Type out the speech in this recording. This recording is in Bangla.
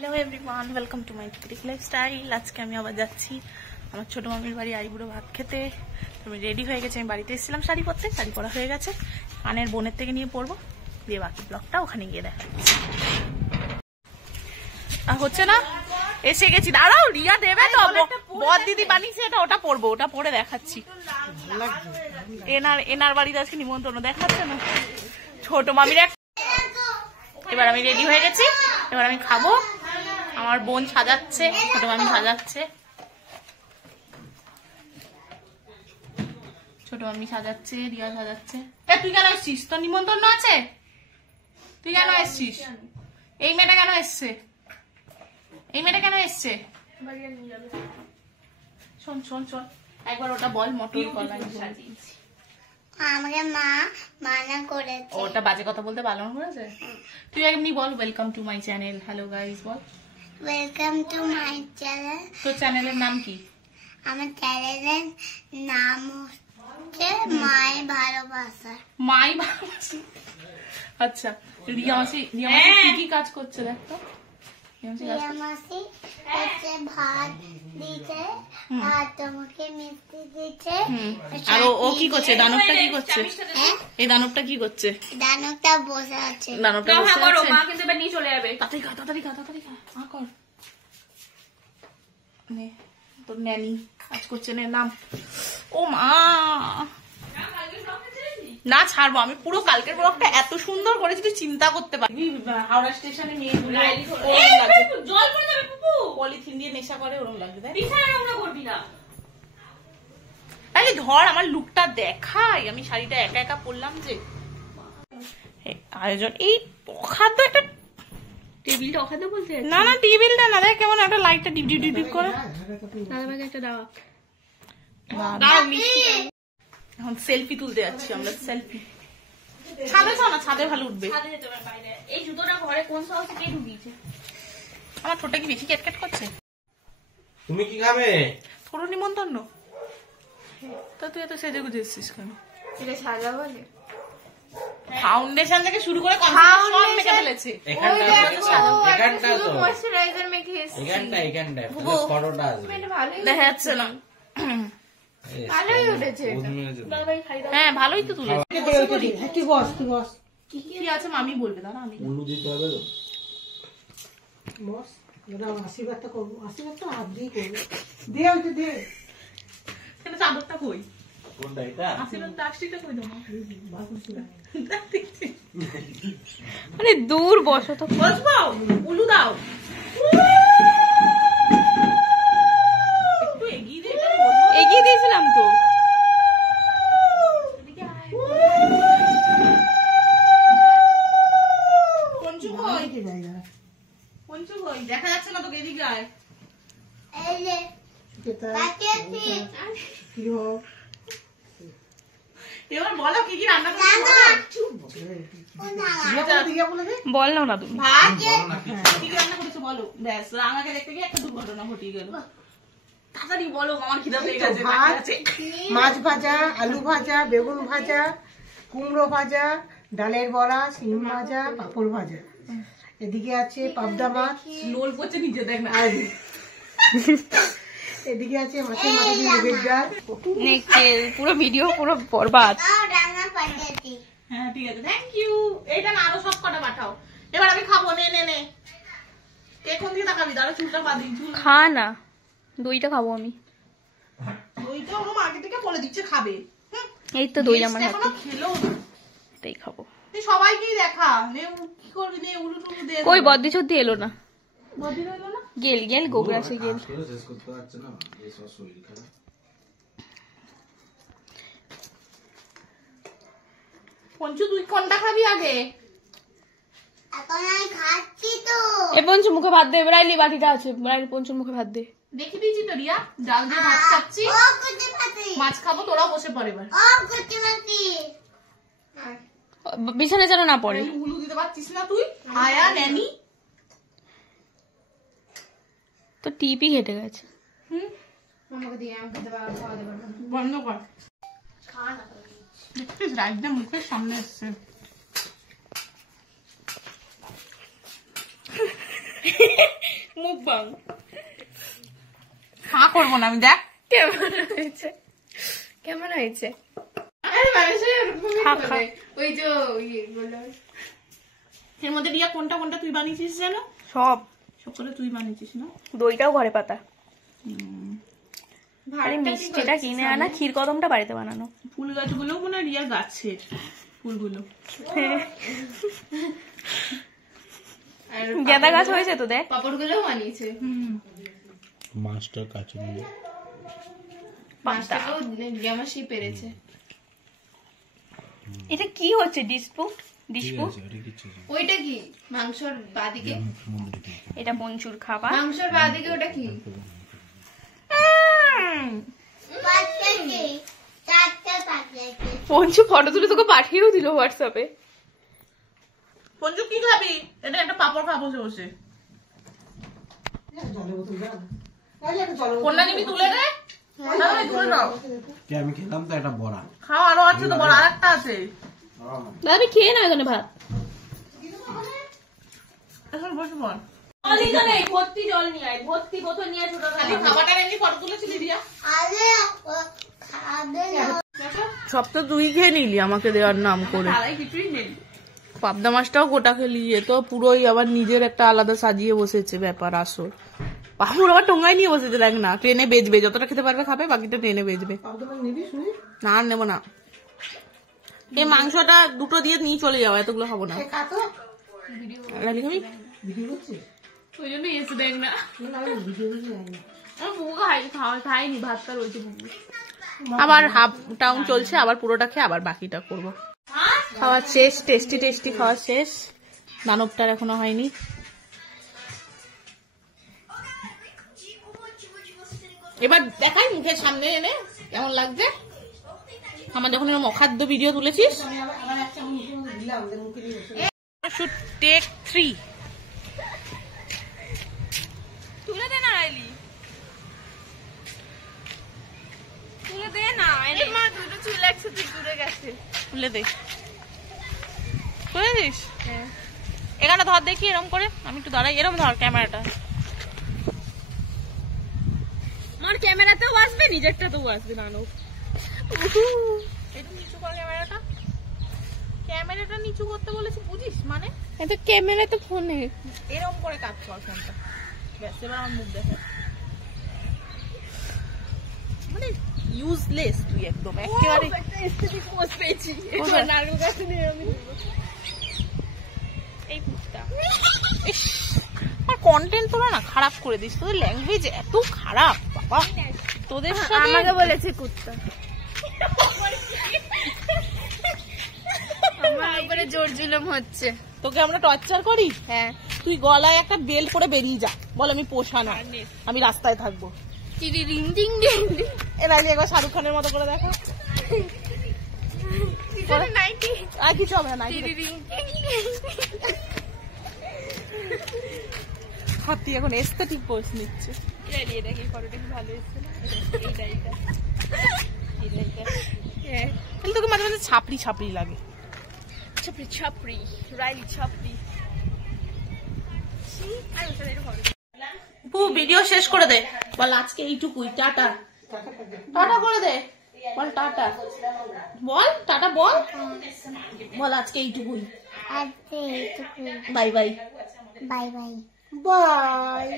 Hello everyone, welcome to my cric lifestyle. आज के आবার যাচ্ছি আমার ছোট মামির বাড়ি আইবুড়ো ভাত খেতে। আমি রেডি হয়ে গেছি, আমি বাড়িতে এসেছিলাম শাড়ি পরতে, শাড়ি পরা হয়ে গেছে, কানের বোনের থেকে নিয়ে পরবো, দিয়ে বাকি ব্লগটা ওখানে গিয়ে দেখা হচ্ছে না। এসে গেছি, দাঁড়াও রিয়া দেবে তো, বর দিদি বানিয়েছে এটা, ওটা পরবো, ওটা পরে দেখাচ্ছি। এনার বাড়িতে আজকে নিমন্ত্রণ দেখাচ্ছে না ছোট মামির। এবার আমি রেডি হয়ে গেছি, এবার আমি খাবো। আমার বোন সাজাচ্ছে, ছোট মামি সাজাচ্ছে, ছোট মামি সাজাচ্ছে, রিয়া সাজাচ্ছে। তুই কেন এসছিস? তোর নিমন্ত্রণ আছে? তুই কেন এসছিস? এই মেয়েটা কেন এসছে? এই মেয়েটা কেন এসছে? শোন শোন শোন, একবার ওটা বল। মটর কলাই সাজিয়েছি, আমাকে মা মানা করেছে। ওটা বাজে কথা বলতে বারণ করেছে? তুই এমনি বল, welcome to my channel, hello guys বল। Welcome to my channel. তোর চ্যানেলের নাম কি? আমার চ্যানেলের নাম হচ্ছে মাই ভালোবাসা। মাই ভালোবাসা। আচ্ছা, রিয়া মাসি কি কি কাজ করছে দেখ তো। রিয়া মাসি হচ্ছে ভাত দিচ্ছে, আর তোমাকে মিষ্টি দিচ্ছে। আর ও কি করছে? দানবটা কি করছে? এই দানবটা কি করছে? দানবটা বসে আছে। দানবটা বসে আছে। মা কিন্তু এবার নিয়ে চলে যাবে। তাড়াতাড়ি খা, তাড়াতাড়ি খা, তাড়াতাড়ি খা। কর নে, তোর ন্যানি কাজ করছে, নে নাম। ও মা, না ছাড়বো আমি পুরো কালকের ব্লগটা এত সুন্দর করেছি তুই চিন্তা করতে পারবি। হাওড়া স্টেশনে মেয়েগুলো পলিথিন দিয়ে নেশা করে, ওরকম লাগবে। তাহলে ধর আমার লুকটা দেখাই, আমি শাড়িটা একা একা পরলাম যে। আয়োজন এই অখাদ্য একটা টেবিলটা ওখানে বলতে না না টেবিলটা না, দেখ কেমন একটা লাইটটা ডিপ ডিপ ডিপ করে। দাদাভাগে একটা দাও। দাও মিষ্টি। এখন সেলফি তুলতে যাচ্ছি আমরা, সেলফি। ছাদে যাও না, ছাদে ভালো উঠবে। এই জুতোটা ঘরে কোন সাহসে কে ঢুকিয়েছে? আমার ঠোঁটটা কি বেশি ক্যাটক্যাট করছে? তুমি কি খাবে? তোর নিমন্ত্রণ তো, তুই এত সেজে গুজে এসছিস কেন? এটা সাজা বলে? ফাউন্ডেশন থেকে শুরু করে সব মেখে ফেলেছে। এখানটা তো ময়শ্চারাইজার মেখে এসেছে। এখানটা ফটোটা আসবে, দেখা যাচ্ছে না। ভালোই উঠেছে। হ্যাঁ ভালোই তো তুলেছে। তুই বস কি আছে মামি বলবে, দাঁড়া আমি উলু দিতে হবে তো। বস, আশীর্বাদটা করবো, আশীর্বাদটা হাত দিয়ে করবো। দে ওইটা দে। কেন চাদরটা কই? কোনটা এটা? আশীর্বাদ প্লাস্টিকটা কই দেবো? মানে দূর বসো তো। বসবো, উলু দাও। একটু এগিয়ে দে, এগিয়ে দিয়েছিলাম তো। দেখা যাচ্ছে না তোকে, এদিকে আয়। এই যে বাকিয়েছি। এবার বলো কি কি রান্না করতে? বল না তুমি। ভাত কি কি রান্না করেছো বলো। ব্যাস, রাঙাকে দেখতে গিয়ে একটা দুর্ঘটনা ঘটিয়ে গেল। তাড়াতাড়ি বলো, আমার খিদা পেয়ে গেছে। মাছ ভাজা, আলু ভাজা, বেগুন ভাজা, কুমড়ো ভাজা, ডালের বড়া, শিম ভাজা, পাঁপড় ভাজা। এদিকে আছে পাবদা মাছ, লোল পড়ছে নিচে, দেখ না। এদিকে আছে মাছের মাথা দিয়ে মুগের ডাল। পুরো ভিডিও পুরো বরবাদ। রান্না পাঠিয়েছি। হ্যাঁ ঠিক আছে, থ্যাংক ইউ। এইটা না, আরো সব কটা পাঠাও। এবার আমি খাবো। নে নে নে, কে কোন দিকে তাকাবি? দাঁড়া চুলটা বাঁধি। খা না, দইটা খাবো আমি। দইটা ওরকম আগে থেকে বলে দিচ্ছে খাবে। এই তো দই আমার এখনো হাতে, খেলো এটাই খাবো। তুই সবাইকেই দেখা। নে কি করবি, নে উলু টুলু দে। কই বদ্দি চদ্দি এলো না? বদি রইলো না। গেল গোবরাসে গেল। শেষ করতে পারছে না, এই সব শরীর খারাপ। পঞ্চু তুই কোনটা খাবি আগে? এখন আমি খাচ্ছি তো। এ পঞ্চু মুখে ভাত দে, রাইলি বাটিটা আছে, রাইলি পঞ্চুর মুখে ভাত দে। দেখি দিয়েছি তো রিয়া, ডাল দিয়ে ভাত খাচ্ছি, ও কুচি পাতি। মাছ খাবো, তোরাও বসে পড়ে। এবার ও কুচি পাতি। বিছানা যেন না পড়ে। উলু দিতে পারছিস না তুই? আয়া ন্যানি তো টিপি ঘেটে গেছে। বন্ধ কর। দেখছিস রাইটটা মুখের সামনে এসছে। মুখবাং হা করবো না আমি, দেখ কেমন হয়েছে, কেমন হয়েছে? খা, খা। ওই যে ইয়েগুলো এর মধ্যে রিয়া কোনটা কোনটা তুই বানিয়েছিস জানো? সব সব করে তুই বানিয়েছিস না? দইটাও ঘরে পাতা, আরে মিষ্টিটা কিনে আনা, ক্ষীর কদমটা বাড়িতে বানানো। ফুল গাছগুলো মনে হয় রিয়ার গাছের ফুলগুলো। গেঁদা গাছ হয়েছে তো দেখ, পাপড় গুলো বানিয়েছে। মাছটা কাছে নিয়ে মাছটাকেও গ্যামাসি পেরেছে। এটা কি হচ্ছে? Dispute, dispute. ওইটা কি মাংসর বাদিকে? এটা পঞ্চুর খাবার। মাংসর বাদিকে ওটা কি? পাঠিয়েছি, 4টা পাঠিয়েছি। পঞ্চু ফটো তুলে তোকে পাঠিয়েও দিল হোয়াটসঅ্যাপে। পঞ্জু কি খাবি? এটা একটা পাপড় খাবো বসে বসে। জলের বোতল দাও। তাহলে একটা জলের বোতল কোনটা নিবি তুলে দে। তাহলে তুলে দাও। কি আমি খেলাম তো একটা বড়া। খাও, আরো আছে তো, বড় আরেকটা আছে। দাদা খেয়ে না এখানে ভাত। এখন বসে পড়। ভর্তি জল নিয়ে আয়, ভর্তি বোতল নিয়ে ছোট খালি খাবারটা এমনি ফটো তুলেছিলি রিয়া? আরে ও খাবে না। সব তো তুই খেয়ে নিলি আমাকে দেওয়ার নাম করে। কিছুই নেই। পাবদা মাছটাও গোটা খেলি, এ তো পুরোই আবার নিজের একটা আলাদা সাজিয়ে বসেছে ব্যাপার আসল। পাহুড় আবার টোঙ্গায় নিয়ে বসেছে, দেখ না, ট্রেনে বেচবে, যতটা খেতে পারবে খাবে, বাকিটা ট্রেনে বেচবে। নিবি শুনি? না আর নেবো না, এই মাংসটা দুটো দিয়ে নিয়ে চলে যাও, এতগুলো খাবো না। খাতো লালি খাবি? ভিডিও করছিস? ওই জন্য এসে দেখ না, না আমি ভিডিও করছি জানি না। আমার বুবু খাইনি ভাতটা রয়েছে বুবু। আবার হাফ টাউন চলছে, আবার পুরোটা খেয়ে আবার বাকিটা করবো। খাওয়া শেষ, টেস্টি টেস্টি খাওয়া শেষ। দানবটার এখনো হয়নি। এবার দেখাই মুখের সামনে এনে কেমন লাগছে আমার, যখন এরকম অখাদ্য ভিডিও তুলেছিস। আবার একটা মুখে দিলাম, মুখে দিয়ে বসে। Should take 3। তুলে দে না রাইলি, তুলে দে না। মা দুটো চুল একসাথে ঘুরে গেছে। তুলে দে, তুলে দিস। এখানে ধর দেখি এরম করে, আমি একটু দাঁড়াই, এরম ধর ক্যামেরাটা। আমার ক্যামেরাতেও আসবে, নিজেরটাতেও আসবে। নানু একটু নিচু কর ক্যামেরাটা। ক্যামেরাটা নিচু করতে বলেছি, বুঝিস মানে? এটা ক্যামেরা তো ফোনে। এরম করে কাজ কর ফোনটা। ব্যাস, এবার আমার মুখ দেখা। মানে ইউজলেস তুই একদম, একেবারে। এস্থেটিক পোজ পেয়েছি। কোথায়? নারকেল গাছ নিয়ে আমি এই পুষ্টা। ইস, আমার কন্টেন্ট তোরা না খারাপ করে দিস, তোদের ল্যাঙ্গুয়েজ এত খারাপ বাবা। তোদের সাথে আমাকে বলেছে কুত্তা। আমার উপরে জোর জুলুম হচ্ছে। তোকে আমরা টর্চার করি? হ্যাঁ, তুই গলায় একটা বেল্ট করে বেরিয়ে যা, বল আমি পোষা না, আমি রাস্তায় থাকবো। টিডি রিং টিং টিং। এর আগে একবার শাহরুখ খানের মতো করে দেখা। নাইটি আর কিছু হবে না, টিডি রিং টিং। হাতি এখন এস্থেটিক পোজ নিচ্ছে। এই দেখি ফটোটা কি ভালো এসেছে না? এই ডাইটা, এই ডাইটা। তাহলে তোকে মাঝে মাঝে ছাপড়ি ছাপড়ি লাগে। ছাপড়ি ছাপড়ি, রাইলি ছাপড়ি। ভিডিও শেষ করে দে, বল আজকে এইটুকুই, টাটা। টাটা করে দে, বল টাটা, বল টাটা, বল বল আজকে এইটুকুই, আজকে এইটুকু। Bye bye. Bye bye. By.